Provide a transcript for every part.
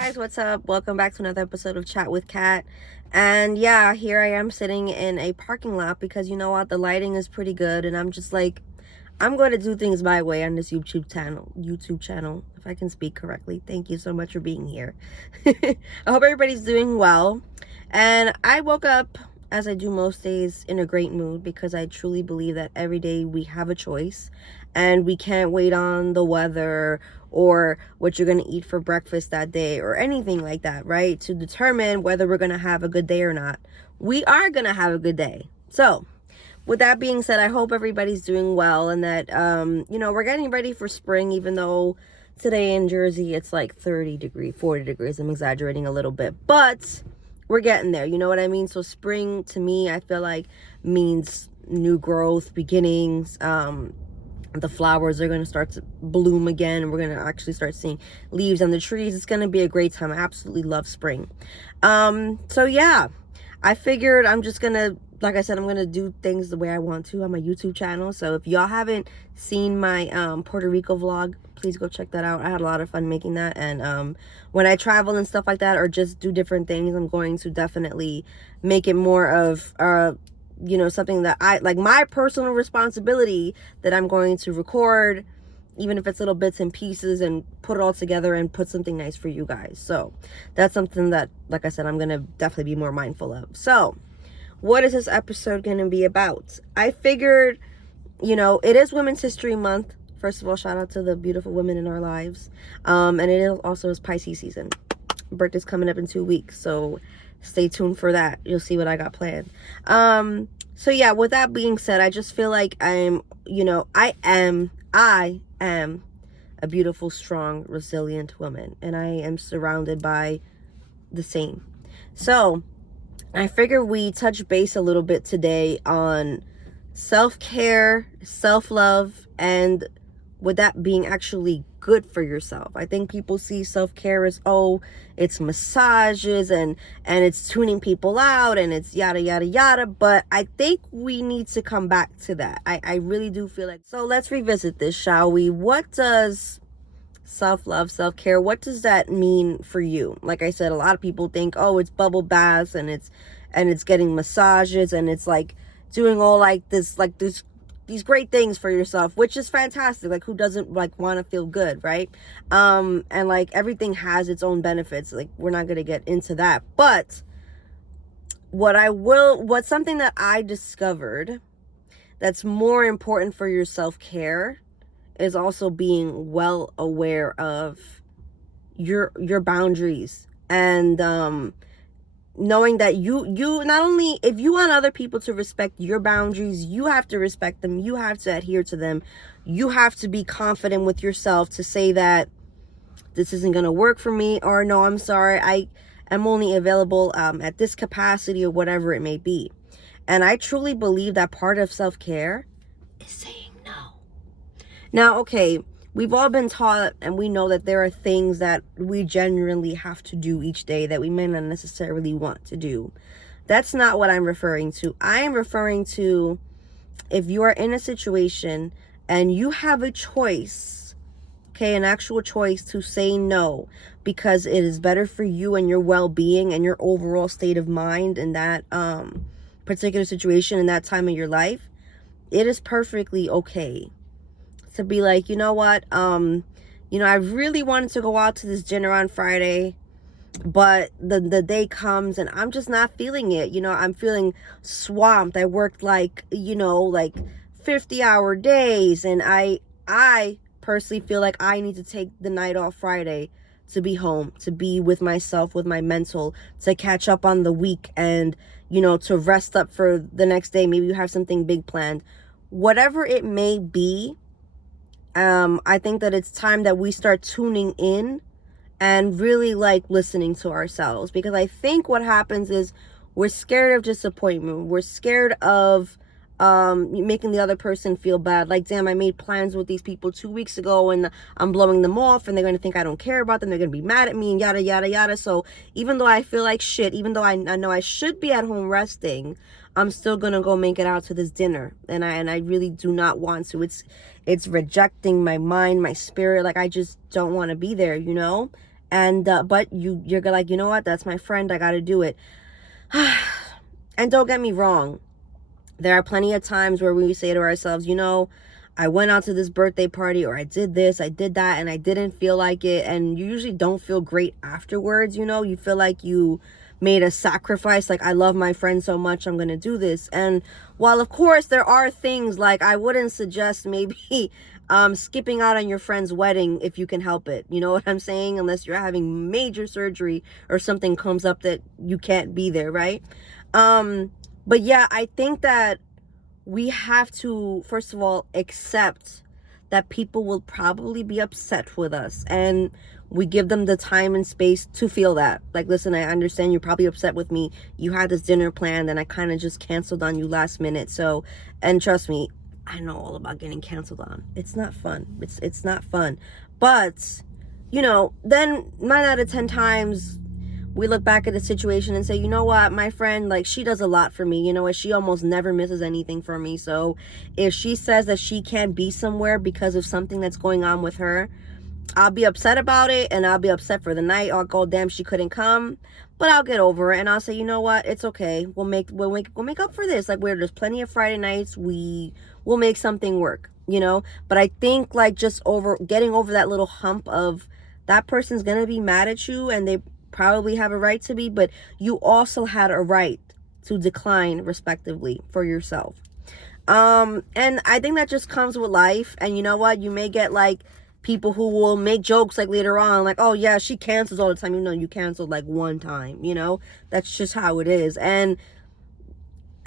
guys, what's up? Welcome back to another episode of Chat with Kat. And yeah, here I am sitting in a parking lot because you know what, the lighting is pretty good, and I'm just like, I'm going to do things my way on this YouTube channel, if I can speak correctly. Thank you so much for being here. I hope everybody's doing well. And I woke up, as I do most days, in a great mood because I truly believe that every day we have a choice and we can't wait on the weather or what you're going to eat for breakfast that day or anything like that, right? To determine whether we're going to have a good day or not. We are going to have a good day. So, with that being said, I hope everybody's doing well and that, we're getting ready for spring, even though today in Jersey it's like 40 degrees. I'm exaggerating a little bit, but we're getting there. You know what I mean? So spring to me, I feel like means new growth, beginnings. The flowers are going to start to bloom again, and we're going to actually start seeing leaves on the trees. It's going to be a great time. I absolutely love spring. So yeah, I figured I'm just going to, like I said, I'm going to do things the way I want to on my YouTube channel. So if y'all haven't seen my Puerto Rico vlog, please go check that out. I had a lot of fun making that. And when I travel and stuff like that, or just do different things, I'm going to definitely make it more of something that I like, my personal responsibility, that I'm going to record, even if it's little bits and pieces, and put it all together and put something nice for you guys. So that's something that, like I said, I'm gonna definitely be more mindful of. So what is this episode gonna be about? I figured, it is Women's History Month. First of all, shout out to the beautiful women in our lives. And it is also is Pisces season. Birthday's coming up in 2 weeks, so stay tuned for that. You'll see what I got planned. So yeah, with that being said, I just feel like I am a beautiful, strong, resilient woman, and I am surrounded by the same. So I figure we touch base a little bit today on self-care, self-love, and with that being actually good for yourself. I think people see self-care as, oh, it's massages and it's tuning people out and it's yada yada yada, but I think we need to come back to that. I really do feel like, so let's revisit this, shall we? What does self-love, self-care, what does that mean for you? Like I said, a lot of people think, oh, it's bubble baths and it's getting massages and it's like doing all these great things for yourself, which is fantastic. Like, who doesn't like want to feel good, right? And like everything has its own benefits. Like, we're not going to get into that, but what's something that I discovered that's more important for your self-care is also being well aware of your boundaries, and knowing that you not only, if you want other people to respect your boundaries, you have to respect them, you have to adhere to them, you have to be confident with yourself to say that this isn't going to work for me, or no, I'm sorry, I am only available at this capacity, or whatever it may be. And I truly believe that part of self-care is saying no. Now, okay, we've all been taught, and we know that there are things that we genuinely have to do each day that we may not necessarily want to do. That's not what I'm referring to. I am referring to, if you are in a situation and you have a choice, okay, an actual choice to say no because it is better for you and your well-being and your overall state of mind in that particular situation in that time of your life, it is perfectly okay to be like, you know what, I really wanted to go out to this dinner on Friday, but the day comes and I'm just not feeling it. I'm feeling swamped. I worked like 50-hour days, and I personally feel like I need to take the night off Friday to be home, to be with myself, with my mental, to catch up on the week, and to rest up for the next day. Maybe you have something big planned, whatever it may be. I think that it's time that we start tuning in and really like listening to ourselves, because I think what happens is we're scared of disappointment. We're scared of making the other person feel bad. Like, damn, I made plans with these people 2 weeks ago and I'm blowing them off, and they're going to think I don't care about them. They're going to be mad at me and yada, yada, yada. So even though I feel like shit, even though I know I should be at home resting, I'm still going to go make it out to this dinner. And I really do not want to. It's rejecting my mind, my spirit. Like, I just don't want to be there, And but you're like, you know what, that's my friend, I gotta do it. And don't get me wrong, there are plenty of times where we say to ourselves, you know, I went out to this birthday party, or I did this, I did that, and I didn't feel like it. And you usually don't feel great afterwards, you know? You feel like you made a sacrifice, like, I love my friend so much, I'm gonna do this. And while of course there are things, like, I wouldn't suggest maybe skipping out on your friend's wedding if you can help it, you know what I'm saying, unless you're having major surgery or something comes up that you can't be there, right? But yeah, I think that we have to, first of all, accept that people will probably be upset with us, and we give them the time and space to feel that. Like, listen, I understand you're probably upset with me. You had this dinner planned and I kind of just canceled on you last minute. So, and trust me, I know all about getting canceled on. It's not fun. It's not fun. But, you know, then 9 out of 10 times we look back at the situation and say, you know what, my friend, like, she does a lot for me, you know, she almost never misses anything for me. So if she says that she can't be somewhere because of something that's going on with her, I'll be upset about it, and I'll be upset for the night. I'll go, damn, she couldn't come, but I'll get over it, and I'll say, you know what, it's okay. We'll make up for this. Like, there's plenty of Friday nights. We'll make something work, you know. But I think, like, just getting over that little hump of that person's gonna be mad at you, and they probably have a right to be, but you also had a right to decline respectively for yourself. And I think that just comes with life. And you know what, you may get like people who will make jokes like later on, like, oh yeah, she cancels all the time. You know, you canceled like one time, you know, that's just how it is. And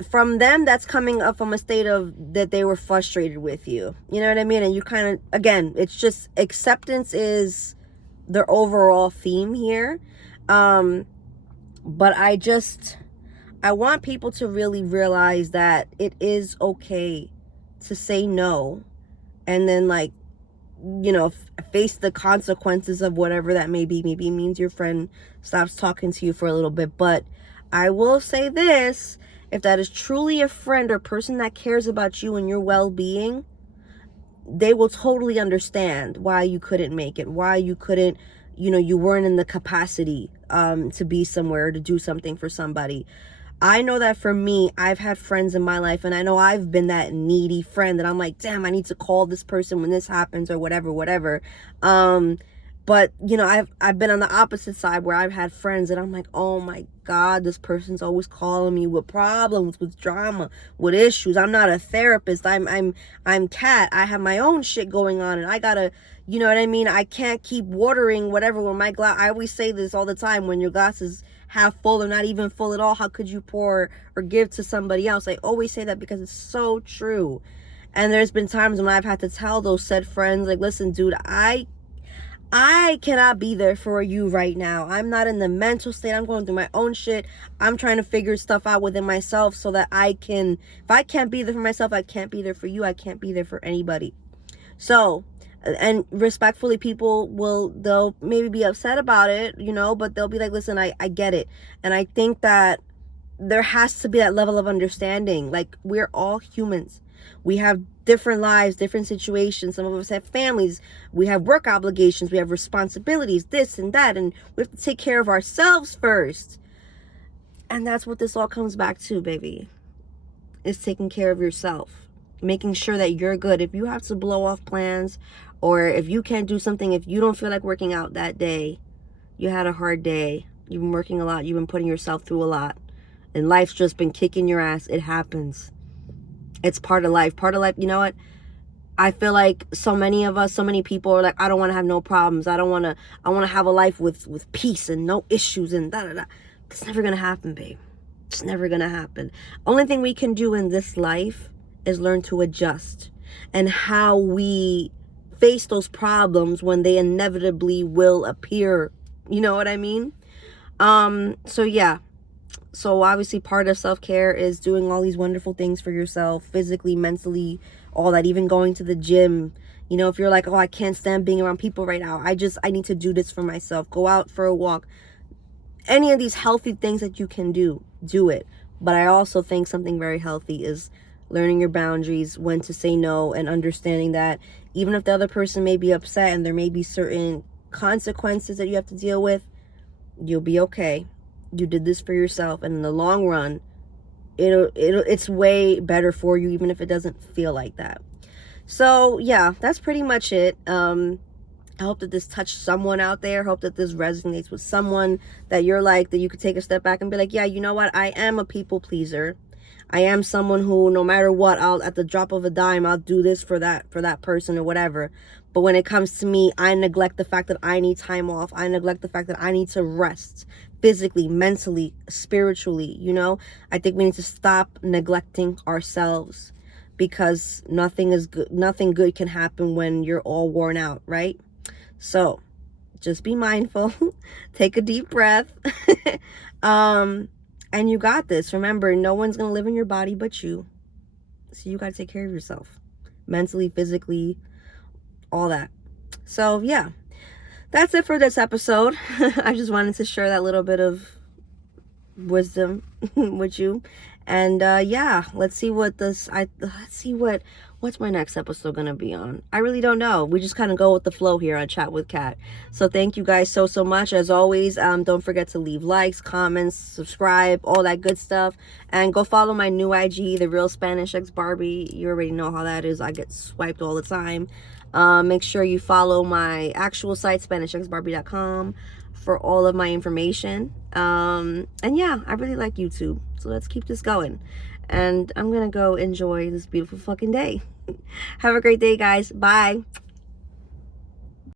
from them, that's coming up from a state of that they were frustrated with you, you know what I mean? And you kind of, again, it's just acceptance is their overall theme here. But I want people to really realize that it is okay to say no, and then, like, you know, face the consequences of whatever that may be. Maybe it means your friend stops talking to you for a little bit. But I will say this, if that is truly a friend or person that cares about you and your well-being, they will totally understand why you couldn't make it, why you couldn't, you know, you weren't in the capacity to be somewhere, to do something for somebody. I know that for me, I've had friends in my life, and I know I've been that needy friend that I'm like, damn, I need to call this person when this happens, or whatever. But, you know, I've been on the opposite side where I've had friends that I'm like, oh my God, this person's always calling me with problems, with drama, with issues. I'm not a therapist. I'm Kat. I have my own shit going on, and I gotta, you know what I mean? I can't keep watering whatever when my glass. I always say this all the time: when your glass is half full or not even full at all, how could you pour or give to somebody else? I always say that because it's so true. And there's been times when I've had to tell those said friends, like, listen, dude, I cannot be there for you right now. I'm not in the mental state. I'm going through my own shit. I'm trying to figure stuff out within myself so that I can, if I can't be there for myself, I can't be there for you. I can't be there for anybody. So, and respectfully, they'll maybe be upset about it, you know, but they'll be like, listen, I get it. And I think that there has to be that level of understanding. Like, we're all humans. We have different lives, different situations. Some of us have families. We have work obligations. We have responsibilities, this and that. And we have to take care of ourselves first. And that's what this all comes back to, baby. Is taking care of yourself. Making sure that you're good. If you have to blow off plans, or if you can't do something, if you don't feel like working out that day, you had a hard day, you've been working a lot, you've been putting yourself through a lot, and life's just been kicking your ass, it happens. It's part of life. You know what? I feel like so many people are like, I don't want to have no problems. I want to have a life with peace and no issues and da-da-da. It's never going to happen, babe. It's never going to happen. Only thing we can do in this life is learn to adjust, and how we face those problems when they inevitably will appear. You know what I mean? So yeah. So obviously part of self-care is doing all these wonderful things for yourself, physically, mentally, all that, even going to the gym. You know, if you're like, oh, I can't stand being around people right now, I need to do this for myself. Go out for a walk. Any of these healthy things that you can do it. But I also think something very healthy is learning your boundaries, when to say no, and understanding that even if the other person may be upset and there may be certain consequences that you have to deal with, you'll be okay. You did this for yourself, and in the long run, it's way better for you, even if it doesn't feel like that. So yeah, that's pretty much it. I hope that this touched someone out there. Hope that this resonates with someone that you're like, that you could take a step back and be like, yeah, you know what? I am a people pleaser. I am someone who, no matter what, I'll, at the drop of a dime, I'll do this for that person or whatever. But when it comes to me, I neglect the fact that I need time off. I neglect the fact that I need to rest physically, mentally, spiritually, you know? I think we need to stop neglecting ourselves, because nothing good can happen when you're all worn out, right? So just be mindful. Take a deep breath. And you got this. Remember, no one's gonna live in your body but you. So you gotta take care of yourself, mentally, physically, all that. So yeah, that's it for this episode. I just wanted to share that little bit of wisdom with you. And yeah, let's see what's my next episode gonna be on. I really don't know. We just kind of go with the flow here on Chat with Kat. So thank you guys so much. As always, don't forget to leave likes, comments, subscribe, all that good stuff, and go follow my new IG, The Real Spanish X Barbie. You already know how that is. I get swiped all the time. Make sure you follow my actual site, SpanishXBarbie.com, for all of my information. And yeah, I really like YouTube, so let's keep this going. And I'm gonna go enjoy this beautiful fucking day. Have a great day, guys. Bye.